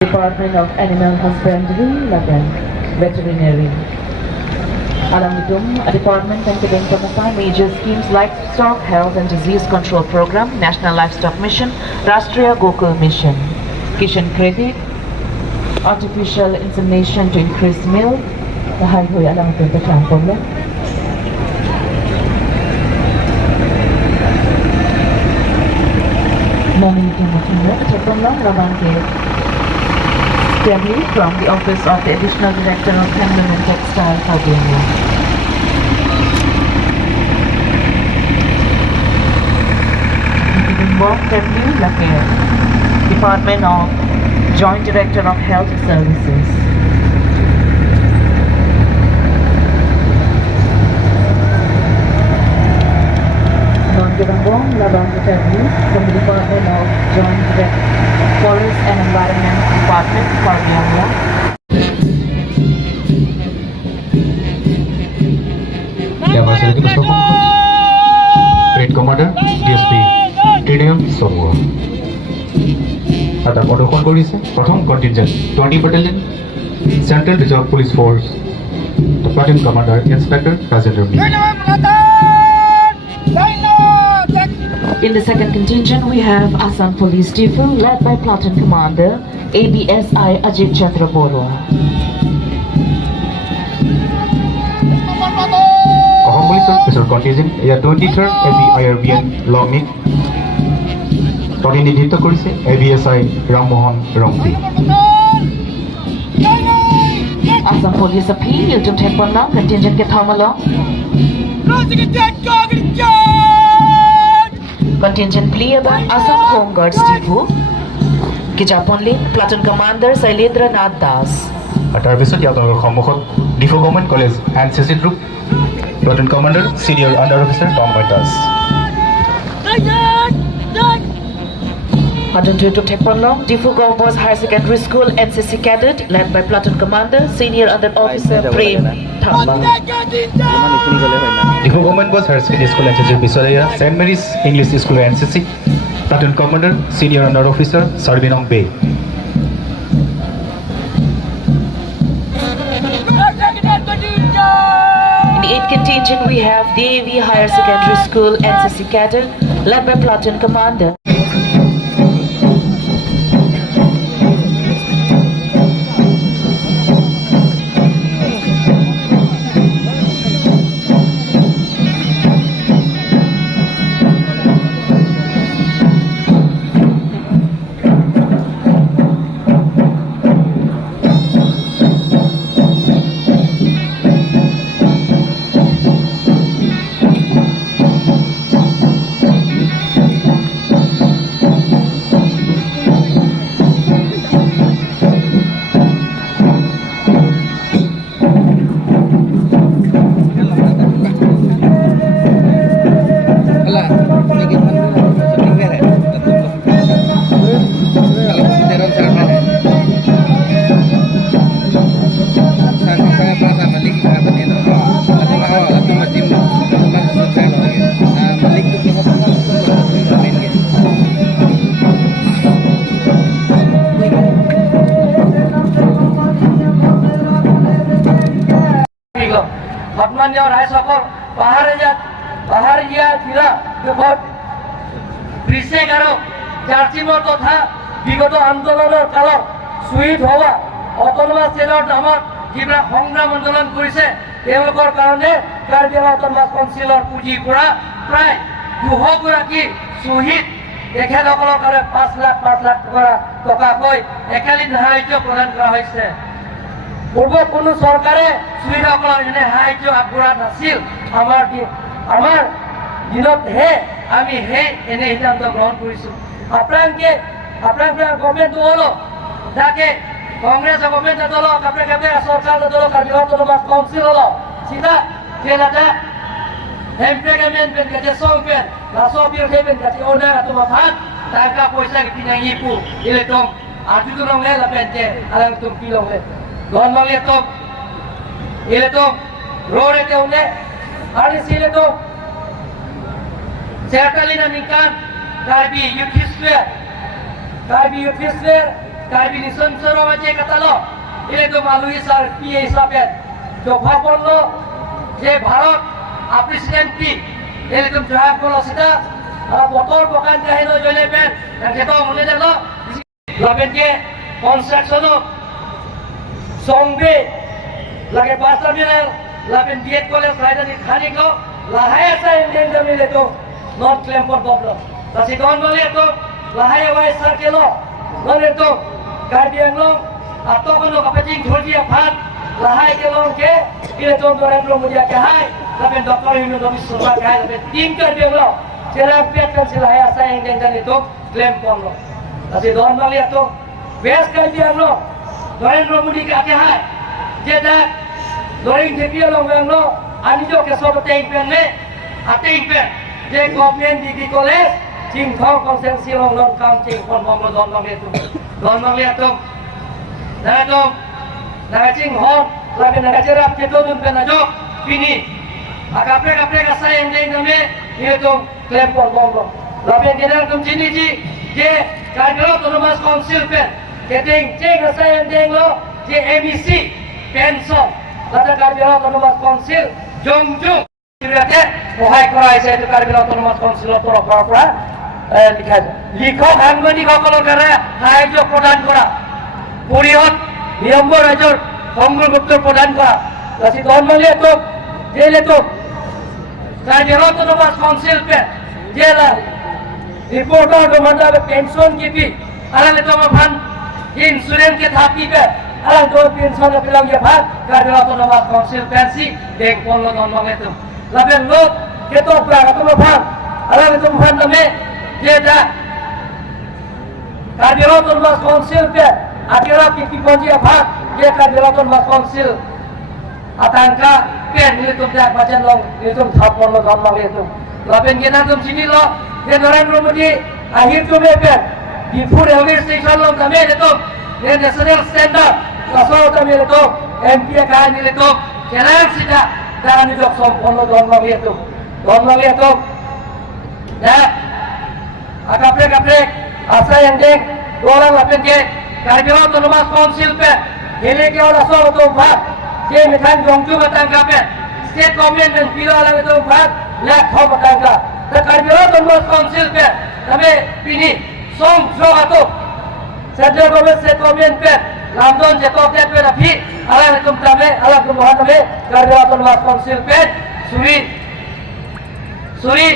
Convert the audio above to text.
Department of Animal Husbandry, Lagan, Veterinary. Along with them, a department can identify major schemes like Livestock Health and Disease Control Program, National Livestock Mission, Rashtriya Gokul Mission, Kishan Credit, artificial insemination to increase milk. Lahat ho alam ito ito ang problem. Mamilitin mo ito. Ito lang laban kayo. From the Office of the Additional Director of Handloom and Textile, Sardinia. W. Laker, Department of Joint Director of Health Services. Non-Givambong Labang W from the Department of Joint Director Forest and Environment Department, Sardinia. Yang masih kita semua Grade Commander DSP Tedium Sorwo Ada Odokon Police Pratham Contingent 20 Battalion Central Reserve Police Force The Platoon Commander Inspector Rajendra B. In the second contingent, we have Assam Police Depot, led by Platoon Commander ABSI Ajit Chandra Boro. Ahom Police Officer Contingent Air 23rd ABIRBN Longnik প্রতিনিধিত্ব করেছে ABSI Rammohan রংপি Assam Police Appeal, Yiltum Tekponna, contingent ke Thamalo. Contingent plea about Assam Home Guards Depot, Kijaponli, Platoon Commander Sailendra Nath Das. তাৰ পিছত ইয়াত সন্মুখত Diphu government college NCC group platoon commander senior under officer Tanmoy Das Yiltum Tekponna, Difu Boys Higher Secondary School NCC Cadet, led by Platoon Commander Senior Under Officer Prem Thamba. Diphu government boys higher secondary school NCC বিচৰীয়া Saint Mary's English school NCC platoon commander senior under officer Sarbinong Bey In the 8th contingent, we have DAV Higher Secondary School NCC Cadet, led by Platoon Commander. সম্মানীয় ৰাইজসকল পাহাৰীয়া জিলা দেশত ব্ৰিছেক আৰু জাৰ্চিমৰ তথা বিগত আন্দোলনৰ কালত শ্বহীদ হোৱা অটনমাছ জেলৰ নামত যিবিলাক সংগ্ৰাম আন্দোলন কৰিছে তেওঁলোকৰ কাৰণে কাৰ্বি আংলং অটনমাছ কাউন্সিলৰ পুঁজিৰ পৰা প্ৰায় 200 গৰাকী শ্বহীদ তেখেতসকলৰ কাৰণে 5 লাখ টকাকৈ একালীন সাহায্য প্ৰদান কৰা হৈছে। পূৰ্ব কোনো চৰকাৰে শ্বহীদসকলক এনে সাহায্য আগবঢ়োৱা নাছিল। আমাৰ দিনতহে আমি এনে সিদ্ধান্ত গ্ৰহণ কৰিছোঁ। আপোনালোকে গভৰ্ণমেণ্ট হলো যাকে কংগ্রেস গভর্নমেন্ট দল আপনাকে সরকার দল কার্যকর কাউন্সিল হলো সিধা জেলাটা employment ben kerja sompen laso biar heben kerja owner atau makan tak paysa pinang ipu ile tong atu tu nong le la pente alang tum pilong le don mang le tong ile tong road te une ari sile tong serkali na nikan karbi youth fair Karbi Nison Soro Mace kata lo, ini tu malu isar PA Isabel. Coba pun lo, je Bharat, Presiden P, ini tu jahab kalau sida, motor bukan kahino jole pen, dan kita mulai dah lo, laben ke construction lo, Songbe, lagi pasar mineral, laben diet kolej lain di khani ko, lahaya saya yang dah milih tu, not claim for problem. Tapi kawan boleh tu, lahaya wai circle lo, boleh tu, Karbi Anglong, atau kalau kapacing thodi aphat, lahai ke long ke, ini tu orang belum muda ke hai, laben doktor ini belum sempat ke hai, laben tim Karbi Anglong, cerah piat kan silahaya saya yang dah itu claim for lo. Tapi kawan boleh tu, best Karbi Anglong, orang belum muda ke hai, jadi orang Karbi Anglong lo, anijo ke sobat pen le, ateng pen, je government degree college, Jing Thong konsensi long kam Jing pon mong lo don lihat tu, nah Jing Hong, lagi nak cerap kita tu pun ajo, pini, agak kasar yang lain kami, ini tu klaim pon mong lo, lagi kita tu sini je Karbi Autonomous Council pen, keting kasar yang lain lo, je MEC pension, lalu Karbi Autonomous Council, Jongjung. Kiranya, mohai korai saya itu Karbi Autonomous Council pura-pura লিখক সাংবাদিকসকলৰ কাৰণে সাহায্য প্ৰদান কৰা পৰিষদ নিয়ম ৰাজ্যৰ সংগ্ৰহ প্ৰদান কৰা লাসি গভর্নমেন্টে তো জেলে তো Karbi Autonomous Council पे जेला रिपोर्टर तो मतलब पेंशन की भी अलग तो मफन इंश्योरेंस के थापी पे अलग तो पेंशन के लोग ये भाग Karbi Autonomous Council पेंसी देख कौन लोग हम लोग तो लेकिन लोग के तो प्राग तो मफन अलग तो मफन में जेला Karbi Autonomous Council पे akhirnya pipi kunci भाग ये Karbi Autonomous Council atangka pen itu tidak baca long itu thapon lo gampang itu lapen kita tuh sini lo dia Narendra Modi akhir tuh pen di food awareness station lo kami itu dia national standard kasau kami itu MP kan itu jalan sida dan itu sompon lo gampang itu ya agak asa yang deng orang lapen ke Karbi Autonomous Council pe hele ke orang soal tuh bahag ये मिठान जोंजू बतांगा पे state government ने पीला वाला तो बात lack हो बतांगा तो Karbi Autonomous Council पे हमें पिनी सोंग जो आतो सेंट्रल गवर्नमेंट स्टेट गवर्नमेंट पे लामदोन जेतो पे रफी अलग तुम तमे अलग तुम वहां तमे Karbi Autonomous Council पे सुरी